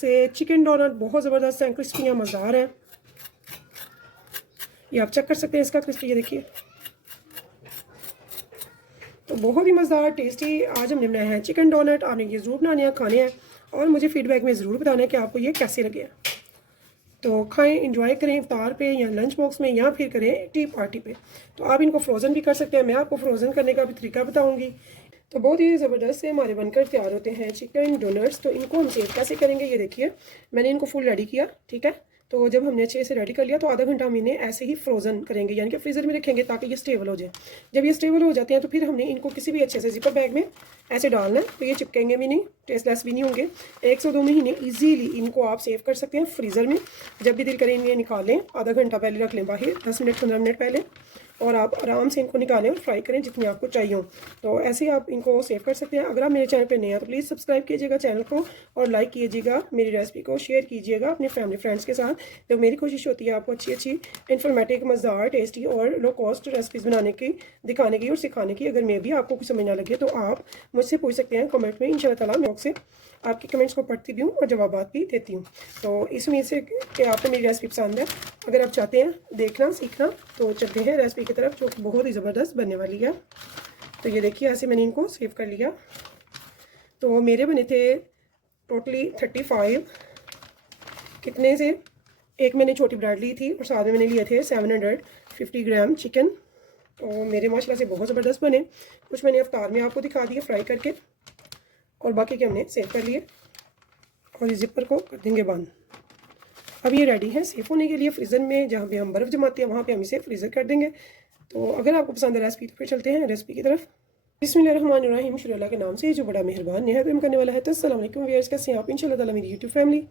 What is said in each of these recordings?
से chicken donut बहुत ज़बरदस्त हैं, क्रिस्पी हैं, मज़ेदार हैं। ये आप चेक कर सकते हैं इसका क्रिस्पी, ये देखिए। तो बहुत ही मज़ेदार टेस्टी आज हमने बनाया है चिकन डोनट। आपने ये ज़रूर बनाने हैं, खाने हैं और मुझे फीडबैक में ज़रूर बताना है कि आपको ये कैसे लगे। तो खाएं, इंजॉय करें इफ्तार पे या लंच बॉक्स में या फिर करें टी पार्टी पे। तो आप इनको फ्रोज़न भी कर सकते हैं, मैं आपको फ्रोज़न करने का भी तरीका बताऊंगी। तो बहुत ही ज़बरदस्त से हमारे बनकर तैयार होते हैं चिकन डोनट्स। तो इनको हम सेव कैसे करेंगे ये देखिए। मैंने इनको फुल रेडी किया, ठीक है। तो जब हमने अच्छे से रेडी कर लिया तो आधा घंटा हम इन्हें ऐसे ही फ्रोज़न करेंगे, यानी कि फ्रीज़र में रखेंगे ताकि ये स्टेबल हो जाए। जब ये स्टेबल हो जाते हैं तो फिर हमने इनको किसी भी अच्छे से जिपर बैग में ऐसे डालना है, तो ये चिपकेंगे भी नहीं, टेस्टलेस भी नहीं होंगे। 1 से 2 महीने ईजीली इनको आप सेव कर सकते हैं फ्रीज़र में। जब भी दिल करें इन्हें निकाल लें, आधा घंटा पहले रख लें बाहर, 10 मिनट 15 मिनट पहले, और आप आराम से इनको निकालें और फ्राई करें जितनी आपको चाहिए हो। तो ऐसे ही आप इनको सेव कर सकते हैं। अगर आप मेरे चैनल पे नए हैं तो प्लीज़ सब्सक्राइब कीजिएगा चैनल को और लाइक कीजिएगा, मेरी रेसिपी को शेयर कीजिएगा अपने फैमिली फ्रेंड्स के साथ। तो मेरी कोशिश होती है आपको अच्छी अच्छी इन्फॉर्मेटिव, मज़ेदार, टेस्टी और लो कॉस्ट रेसिपीज़ बनाने की, दिखाने की और सिखाने की। अगर मैं भी आपको कुछ समझ ना लगे तो आप मुझसे पूछ सकते हैं कमेंट में। इंशाल्लाह ताला मैं आपसे आपके कमेंट्स को पढ़ती भी हूँ और जवाबात भी देती हूँ। तो इस उम्मीद से कि आपको मेरी रेसिपी पसंद है। अगर आप चाहते हैं देखना सीखना तो चलते हैं रेसिपी की तरफ, जो कि बहुत ही ज़बरदस्त बनने वाली है। तो ये देखिए ऐसे मैंने इनको सेव कर लिया। तो मेरे बने थे टोटली 35, कितने से, एक मैंने छोटी ब्रेड ली थी और साथ में मैंने लिए थे 750 ग्राम चिकन। तो मेरे माशाल्लाह से बहुत ज़बरदस्त बने। कुछ मैंने अफ्तार में आपको दिखा दिए फ्राई करके और बाकी के हमने सेव कर लिए। और इस जिपर को कर देंगे बंद। अब ये रेडी है सेव होने के लिए फ्रीज़र में, जहाँ पे हम बर्फ़ जमाते हैं वहाँ पे हम इसे फ्रीज़र कर देंगे। तो अगर आपको पसंद है रेसिपी तो फिर चलते हैं रेसिपी की तरफ। बिस्मिल्लाहिर्रहमानिर्रहीम, शुरू अल्लाह के नाम से जो बड़ा मेहरबान निहायत रहम करने वाला है। तो अस्सलाम वालेकुम व्यूअर्स, कैसे हैं आप? इंशाल्लाह ताला मेरी यूट्यूब फैमिली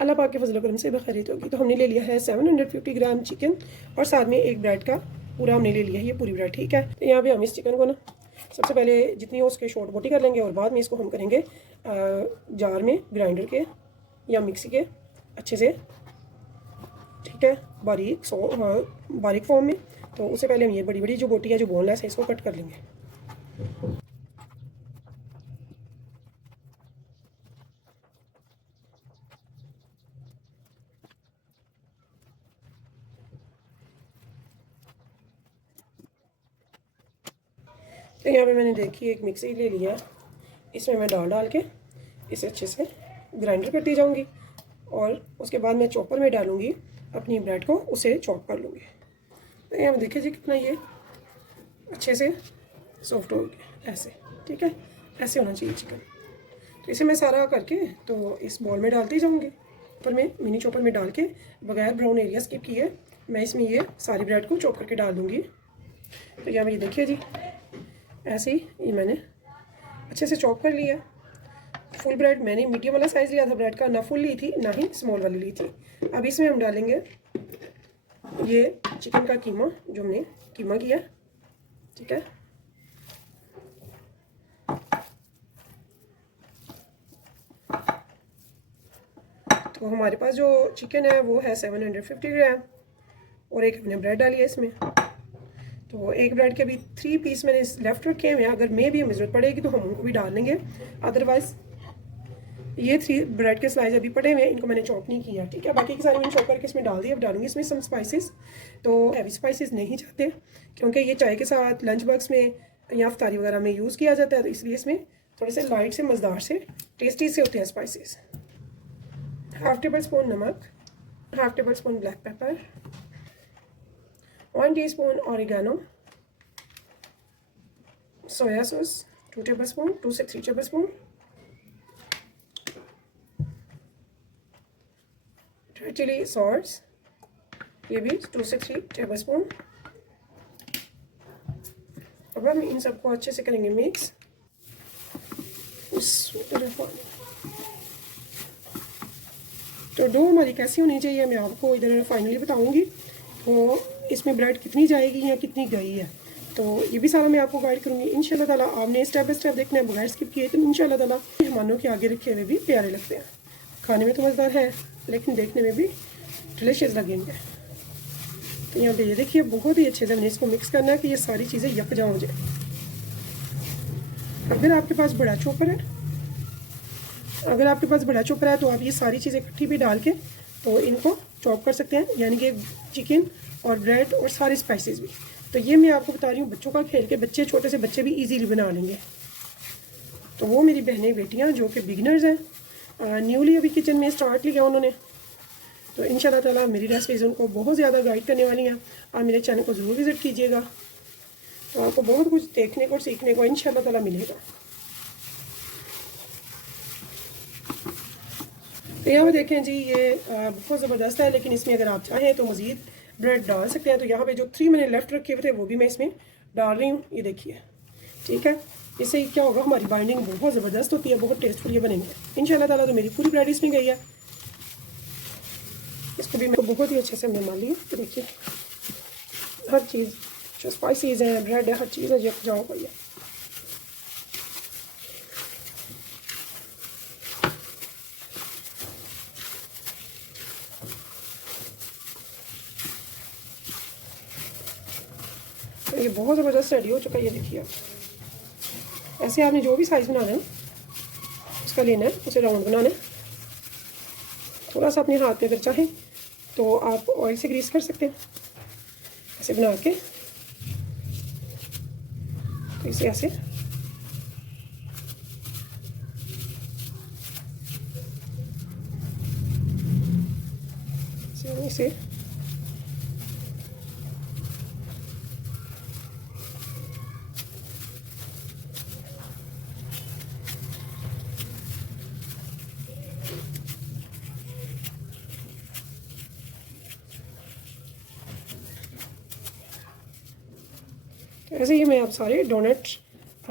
अल्लाह पाक के फजल करम से बखैरियत होगी। तो हमने ले लिया है 750 ग्राम चिकन और साथ में एक ब्रेड का पूरा हमने ले लिया है, ये पूरी ब्रेड, ठीक है। तो यहाँ पर हम इस चिकन को ना सबसे पहले जितनी हो उसके शॉर्ट बोटी कर लेंगे और बाद में इसको हम करेंगे जार में, ग्राइंडर के या मिक्सी के अच्छे से, ठीक है, बारीक फॉर्म में। तो उससे पहले हम ये बड़ी बड़ी जो बोटी है, जो बोनलेस है, इसको कट कर लेंगे। तो यहाँ पे मैंने देखिए एक मिक्सी ले लिया, इसमें मैं डाल के इसे अच्छे से ग्राइंडर करती जाऊँगी और उसके बाद मैं चॉपर में डालूँगी अपनी ब्रेड को, उसे चॉप कर लूँगी। तो यहाँ देखिए जी कितना ये अच्छे से सॉफ्ट हो गया, ऐसे, ठीक है, ऐसे होना चाहिए चिकन। तो इसे मैं सारा करके तो इस बॉल में डालती जाऊँगी। पर मैं मिनी चॉपर में डाल के बगैर ब्राउन एरिया स्किप किए मैं इसमें ये सारी ब्रेड को चॉप करके डाल दूँगी। तो यहाँ मेरी देखिए जी ऐसे ही ये मैंने अच्छे से चॉप कर लिया। फुल ब्रेड मैंने मीडियम वाला साइज़ लिया था ब्रेड का, ना फुल ली थी ना ही स्मॉल वाली ली थी। अब इसमें हम डालेंगे ये चिकन का कीमा, जो हमने कीमा किया, ठीक है। तो हमारे पास जो चिकन है वो है 750 ग्राम और एक हमने ब्रेड डाली है इसमें। तो एक ब्रेड के अभी 3 पीस मैंने लेफ़्ट रखे हुए हैं, अगर मे भी हमें ज़रूरत पड़ेगी तो हम उनको भी डाल लेंगे। अदरवाइज़ ये 3 ब्रेड के स्लाइस अभी पड़े हुए हैं, इनको मैंने चॉप नहीं किया, ठीक है। बाकी की सारी मैंने चॉप करके इसमें डाल दी। अब डालूंगी इसमें सम स्पाइसेस। तो हैवी स्पाइसेस नहीं चाहते क्योंकि ये चाय के साथ, लंच बॉक्स में या अफ्तारी वगैरह में यूज़ किया जाता है, तो इसलिए इसमें थोड़े से लाइट से, मज़ेदार से, टेस्टी से होते हैं स्पाइसेस। 1/2 टेबल स्पून नमक, 1/2 tablespoon black pepper, 1 teaspoon oregano, soya sauce 2 tablespoon, 2 से 3 tablespoon, red chilli sauce, ये भी 2 से 3 टेबल स्पून। अब हम इन सबको अच्छे से करेंगे मिक्स। तो डो हमारी कैसी होनी चाहिए मैं आपको इधर फाइनली बताऊंगी। तो इसमें ब्रेड कितनी जाएगी या कितनी गई है, तो ये भी सारा मैं आपको गाइड करूँगी इंशाल्लाह ताला। आपने स्टेप बाय स्टेप देखना है बगैर स्किप किए, तो इंशाल्लाह ताला मेहमानों के आगे रखे हुए भी प्यारे लगते हैं। खाने में तो मज़ेदार है लेकिन देखने में भी डिलीशियस लगेंगे। तो यहाँ पे ये देखिए बहुत ही अच्छे से हमने इसको मिक्स करना है कि ये सारी चीज़ें यकजा हो जाए। अगर आपके पास बड़ा चॉपर है अगर आपके पास बड़ा चॉपर है तो आप ये सारी चीज़ें इकट्ठी भी डाल के तो इनको चॉप कर सकते हैं, यानी कि चिकन और ब्रेड और सारे स्पाइसेस भी। तो ये मैं आपको बता रही हूँ बच्चों का खेल के, बच्चे छोटे से बच्चे भी इजीली बना लेंगे। तो वो मेरी बहनें बेटियाँ जो कि बिगिनर्स हैं, न्यूली अभी किचन में स्टार्ट लिया उन्होंने, तो इंशाल्लाह ताला मेरी रेसिपीज़ उनको बहुत ज़्यादा गाइड करने वाली हैं। आप मेरे चैनल को ज़रूर विज़िट कीजिएगा, तो आपको बहुत कुछ देखने को और सीखने को इंशाल्लाह ताला मिलेगा। तो यहाँ पे देखें जी, ये बहुत ज़बरदस्त है, लेकिन इसमें अगर आप चाहें तो मज़ीद ब्रेड डाल सकते हैं। तो यहाँ पे जो 3 मैंने लेफ़्ट रखे हुए थे वो भी मैं इसमें डाल रही हूँ, ये देखिए, ठीक है। इससे क्या होगा, हमारी बाइंडिंग बहुत ज़बरदस्त होती है, बहुत टेस्टफुल ये बनेंगे इंशाल्लाह ताला। तो मेरी पूरी ब्रेड इसमें गई है, इसको भी मैं बहुत ही अच्छे से हमने मान लिया। तो देखिए हर चीज़ जो स्पाइसीज हैं, ब्रेड है, हर चीज़ है यकजाओ गई है। तो ये बहुत ज़बरदस्त रेडी हो चुका है, ये देखिए। ऐसे आपने जो भी साइज़ बनाना है उसका लेना है, उसे राउंड बनाना है। थोड़ा सा अपने हाथ पे अगर चाहें तो आप ऑयल से ग्रीस कर सकते हैं, ऐसे बना के। तो इसे ऐसे इसे ऐसे ही मैं आप सारे डोनट,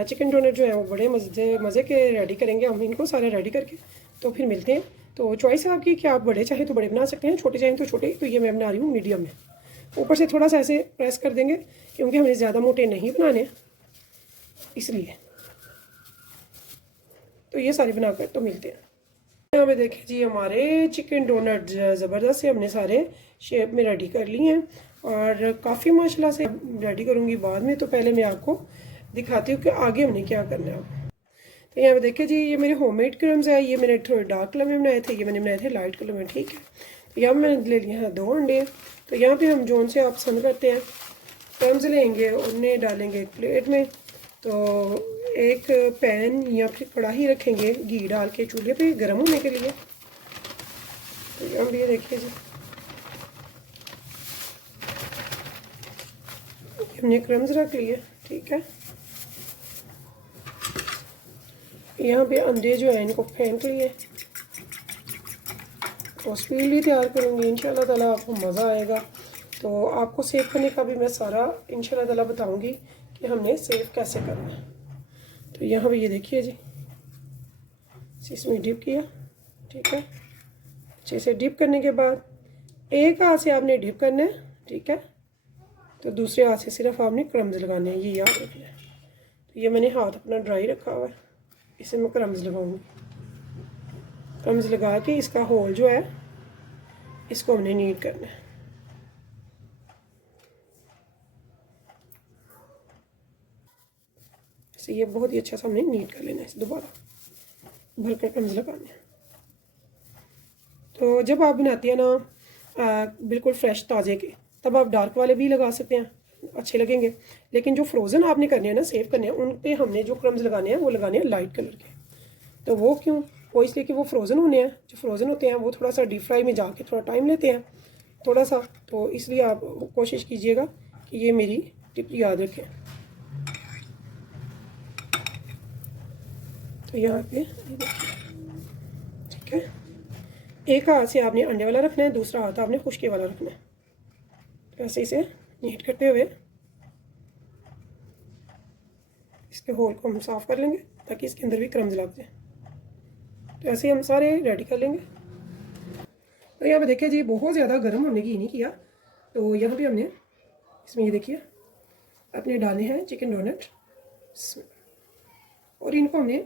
चिकन डोनट जो है वो बड़े मज़े के रेडी करेंगे हम इनको सारे रेडी करके, तो फिर मिलते हैं। तो चॉइस है आपकी कि आप बड़े चाहें तो बड़े बना सकते हैं, छोटे चाहें तो छोटे। तो ये मैं बना रही हूँ मीडियम में, ऊपर से थोड़ा सा ऐसे प्रेस कर देंगे क्योंकि हमें ज़्यादा मोटे नहीं बनाने, इसलिए। तो ये सारे बनाकर तो मिलते हैं। यहाँ पे देखिए जी, हमारे चिकन डोनट ज़बरदस्त से हमने सारे शेप में रेडी कर लिए हैं, और काफ़ी माशाल्लाह से रेडी करूँगी बाद में। तो पहले मैं आपको दिखाती हूँ कि आगे हमने क्या करना है। तो यहाँ पे देखिए जी, ये मेरे होममेड क्रम्स है, ये मैंने थोड़े डार्क कलर में बनाए थे, ये मैंने बनाए थे लाइट कलर में, ठीक है। तो यहाँ मैंने ले लिए हैं 2 अंडे। तो यहाँ पे हम जोन से आप पसंद करते हैं क्रम्स लेंगे, उन्हें डालेंगे एक प्लेट में। तो एक पैन या फिर कढ़ाई रखेंगे घी डाल के चूल्हे पे गर्म होने के लिए। तो यहाँ भी देखिए जी, हमने क्रम्स रख लिए, ठीक है। यहाँ पे अंडे जो है इनको फेंक लिए, तो स्पीडली तैयार करूँगी इंशाल्लाह ताला, आपको मज़ा आएगा। तो आपको सेव करने का भी मैं सारा इंशाल्लाह ताला बताऊँगी कि हमने सेव कैसे करना है। तो यहाँ पे ये देखिए जी, इसमें डिप किया, ठीक है। अच्छे से डिप करने के बाद एक हाथ से आपने डिप करना है, ठीक है। तो दूसरे हाथ से सिर्फ आपने क्रम्स लगाने हैं, ये याद रखना है। तो ये मैंने हाथ अपना ड्राई रखा हुआ है, इसे मैं क्रम्स लगाऊंगी। क्रम्स लगा के इसका होल जो है इसको हमने नीट करना है। इसे ये बहुत ही अच्छा सा हमने नीट कर लेना है, इसे दोबारा भर कर क्रम्स लगाने हैं। तो जब आप बनाती हैं ना बिल्कुल फ्रेश ताज़े के, तब आप डार्क वाले भी लगा सकते हैं, अच्छे लगेंगे। लेकिन जो फ्रोज़न आपने करने हैं ना, सेव करने हैं, उन पे हमने जो क्रम्स लगाने हैं वो लगाने हैं लाइट कलर के। तो वो क्यों? वो इसलिए कि वो फ्रोज़न होने हैं, जो फ्रोज़न होते हैं वो थोड़ा सा डीप फ्राई में जाके थोड़ा टाइम लेते हैं, थोड़ा सा। तो इसलिए आप कोशिश कीजिएगा कि ये मेरी टिप याद रखें। तो यहाँ पे ठीक है, एक हाथ से आपने अंडे वाला रखना है, दूसरा हाथ आपने खुश्के वाला रखना है। तो ऐसे इसे नीट करते हुए इसके होल को हम साफ़ कर लेंगे ताकि इसके अंदर भी क्रम्स लग जाए। तो ऐसे हम सारे रेडी कर लेंगे। तो यहाँ पे देखिए जी, बहुत ज़्यादा गर्म होने की नहीं किया। तो यहाँ पे हमने इसमें ये देखिए अपने डाले हैं चिकन डोनट, और इनको हमने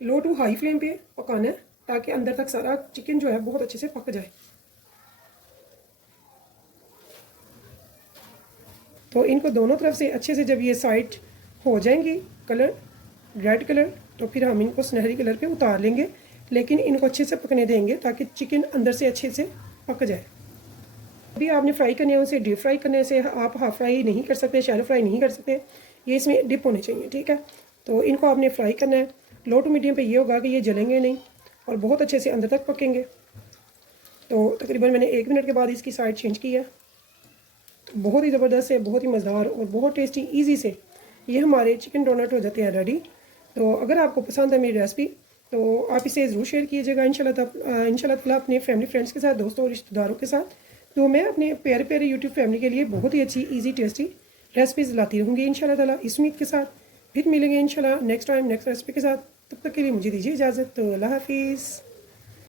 लो टू हाई फ्लेम पे पकाना है ताकि अंदर तक सारा चिकन जो है बहुत अच्छे से पक जाए। तो इनको दोनों तरफ से अच्छे से जब ये साइड हो जाएंगी कलर रेड कलर, तो फिर हम इनको सुनहरी कलर पे उतार लेंगे। लेकिन इनको अच्छे से पकने देंगे ताकि चिकन अंदर से अच्छे से पक जाए। अभी आपने फ्राई करने हैं, उसे डीप फ्राई करने से आप हाफ फ्राई नहीं कर सकते, शैलो फ्राई नहीं कर सकते, ये इसमें डिप होने चाहिए, ठीक है। तो इनको आपने फ्राई करना है, लो टू मीडियम पे ये होगा कि ये जलेंगे नहीं और बहुत अच्छे से अंदर तक पकेंगे। तो तकरीबन मैंने 1 मिनट के बाद इसकी साइड चेंज की है। तो बहुत ही ज़बरदस्त है, बहुत ही मज़ेदार और बहुत टेस्टी ईजी से ये हमारे चिकन डोनट हो जाते हैं रेडी। तो अगर आपको पसंद है मेरी रेसिपी तो आप इसे ज़रूर शेयर कीजिएगा इंशाल्लाह ताला अपने फैमिली फ्रेंड्स के साथ, दोस्तों और रिश्तेदारों के साथ। तो मैं अपने प्यारे प्यारे यूट्यूब फैमिली के लिए बहुत ही अच्छी ईजी टेस्टी रेसिपीज़ लाती रहूँगी इंशाल्लाह ताला, इस उम्मीद के साथ। फिर मिलेंगे इंशाल्लाह नेक्स्ट टाइम नेक्स्ट रेसिपी के साथ। तब तक के लिए मुझे दीजिए इजाज़त। तो अल्लाह हाफिज़।